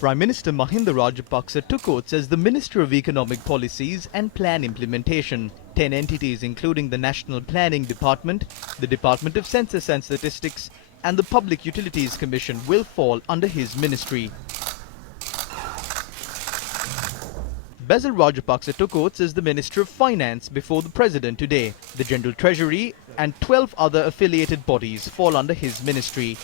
Prime Minister Mahinda Rajapaksa took oath as the Minister of Economic Policies and Plan Implementation. 10 entities including the National Planning Department, the Department of Census and Statistics and the Public Utilities Commission will fall under his ministry. Basil Rajapaksa took oath as the Minister of Finance before the President today. The General Treasury and 12 other affiliated bodies fall under his ministry.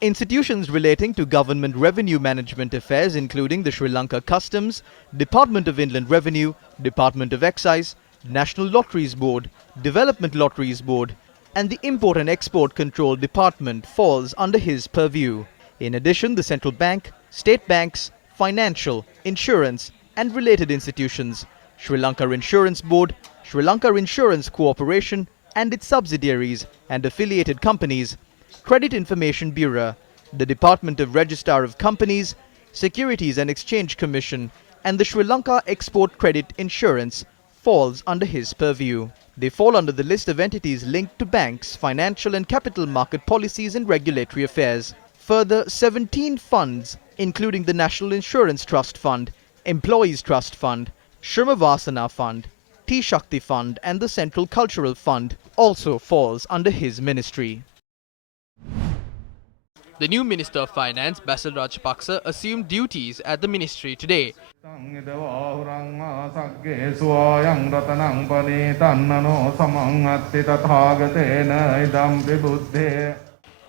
Institutions relating to government revenue management affairs including the Sri Lanka Customs, Department of Inland Revenue, Department of Excise, National Lotteries Board, Development Lotteries Board and the Import and Export Control Department falls under his purview. In addition, the central bank, state banks, financial, insurance and related institutions, Sri Lanka Insurance Board, Sri Lanka Insurance Corporation and its subsidiaries and affiliated companies, Credit Information Bureau, the Department of Registrar of Companies, Securities and Exchange Commission and the Sri Lanka Export Credit Insurance falls under his purview. They fall under the list of entities linked to banks, financial and capital market policies and regulatory affairs. Further, 17 funds, including the National Insurance Trust Fund, Employees Trust Fund, Shrimavasana Fund, T-Shakti Fund and the Central Cultural Fund also falls under his ministry. The new Minister of Finance, Basil Rakapksa, assumed duties at the ministry today.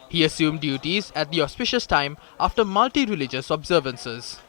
He assumed duties at the auspicious time after multi-religious observances.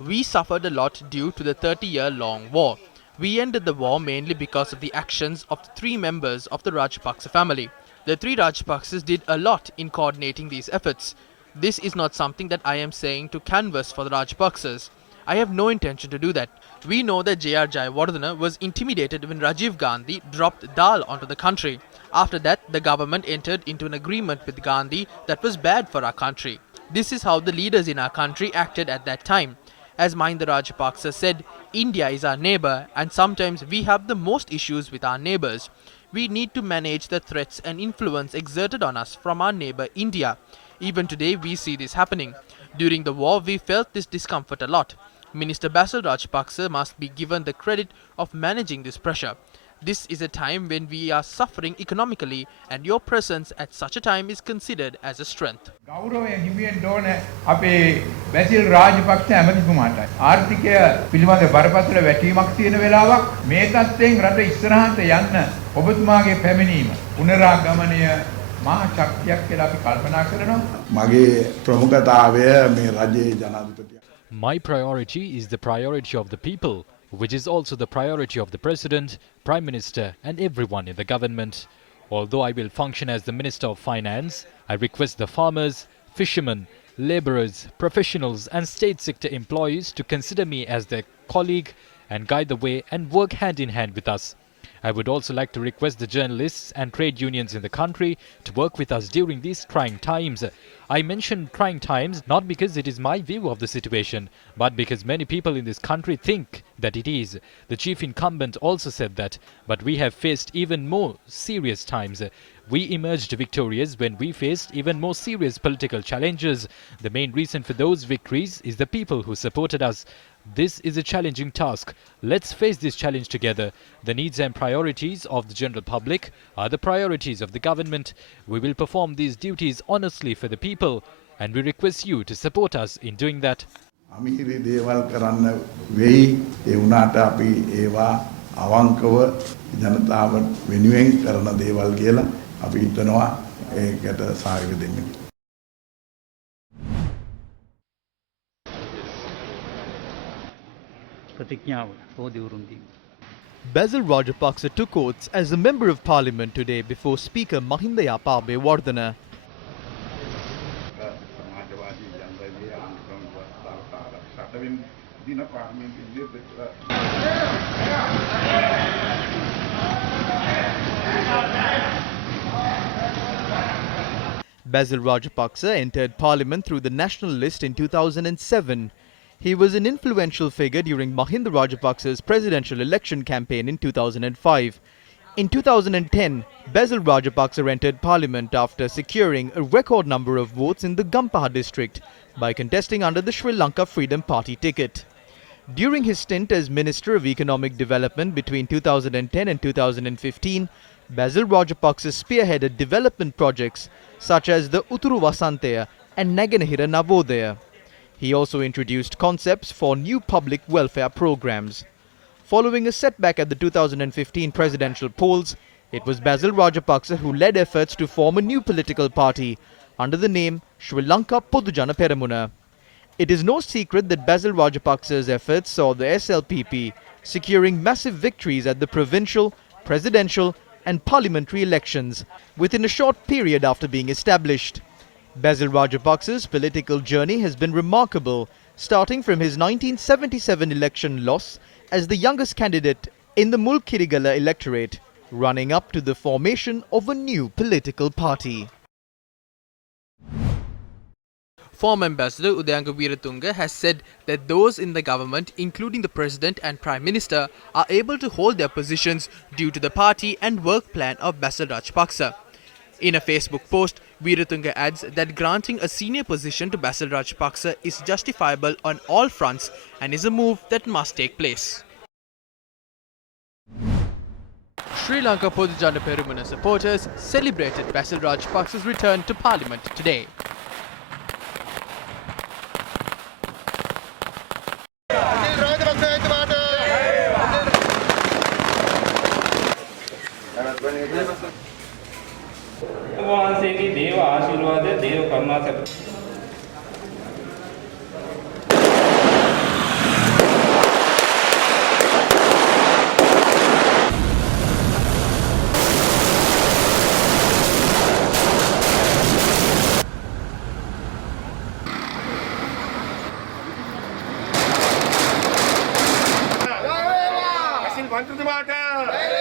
We suffered a lot due to the 30-year-long war. We ended the war mainly because of the actions of the 3 members of the Rakapksa family. The 3 Rajapaksas did a lot in coordinating these efforts. This is not something that I am saying to canvass for the Rajapaksas. I have no intention to do that. We know that J.R. Jayawardena was intimidated when Rajiv Gandhi dropped dal onto the country. After that, the government entered into an agreement with Gandhi that was bad for our country. This is how the leaders in our country acted at that time. As Mahinda Rajapaksa said, India is our neighbour and sometimes we have the most issues with our neighbours. We need to manage the threats and influence exerted on us from our neighbour India. Even today we see this happening. During the war we felt this discomfort a lot. Minister Basil Rakapksa must be given the credit of managing this pressure. This is a time when we are suffering economically and your presence at such a time is considered as a strength. Basil Rajapaksa ඇමතිතුමාට ආර්ථිකය පිළිබඳ බරපතල වැටීමක් තියෙන වෙලාවක් මේ තත්ත්වයෙන් රට ඉස්සරහට යන්න ඔබතුමාගේ පැමිණීම පුනරාගමනය මහා ශක්තියක් කියලා අපි කල්පනා කරනවා. මගේ ප්‍රමුඛතාවය මේ රජයේ ජනාධිපතිය. My priority is the priority of the people, which is also the priority of the President, Prime Minister and everyone in the government. Although I will function as the Minister of Finance, I request the farmers, fishermen, labourers, professionals and state sector employees to consider me as their colleague and guide the way and work hand in hand with us. I would also like to request the journalists and trade unions in the country to work with us during these trying times. I mention trying times not because it is my view of the situation, but because many people in this country think that it is. The chief incumbent also said that, but we have faced even more serious times. We emerged victorious when we faced even more serious political challenges. The main reason for those victories is the people who supported us. This is a challenging task. Let's face this challenge together. The needs and priorities of the general public are the priorities of the government. We will perform these duties honestly for the people and we request you to support us in doing that. අමිහිරි දේවල් කරන්න වෙයි ඒ වුණාට අපි ඒවා අවංකව ජනතාව වෙනුවෙන් කරන දේවල් කියලා අපි හිතනවා ඒකට සහාය දෙන්න. Basil Rajapaksa took oaths as a Member of Parliament today before Speaker Mahinda Jayawardena. Basil Rajapaksa entered parliament through the National List in 2007. He was an influential figure during Mahinda Rajapaksa's presidential election campaign in 2005. In 2010, Basil Rajapaksa entered parliament after securing a record number of votes in the Gampaha district by contesting under the Sri Lanka Freedom Party ticket. During his stint as Minister of Economic Development between 2010 and 2015, Basil Rajapaksa spearheaded development projects such as the Uturu Vasanteya and Naganahira Navodaya. He also introduced concepts for new public welfare programs. Following a setback at the 2015 presidential polls, it was Basil Rajapaksa who led efforts to form a new political party under the name Sri Lanka Podujana Peramuna. It is no secret that Basil Rajapaksa's efforts saw the SLPP securing massive victories at the provincial, presidential and parliamentary elections within a short period after being established. Basil Rajapaksa's political journey has been remarkable, starting from his 1977 election loss as the youngest candidate in the Mulkirigala electorate, running up to the formation of a new political party. Former Ambassador Udayanga Weeratunga has said that those in the government, including the President and Prime Minister, are able to hold their positions due to the party and work plan of Basil Rajapaksa. In a Facebook post, Weeratunga adds that granting a senior position to Basil Rajapaksa is justifiable on all fronts and is a move that must take place. Sri Lanka Podujana Peramuna supporters celebrated Basil Rajapaksa's return to Parliament today. වහන්සේගේ දේව ආශිර්වාදය දේව කරුණා සැප Basil මන්ත්‍රීතුමාට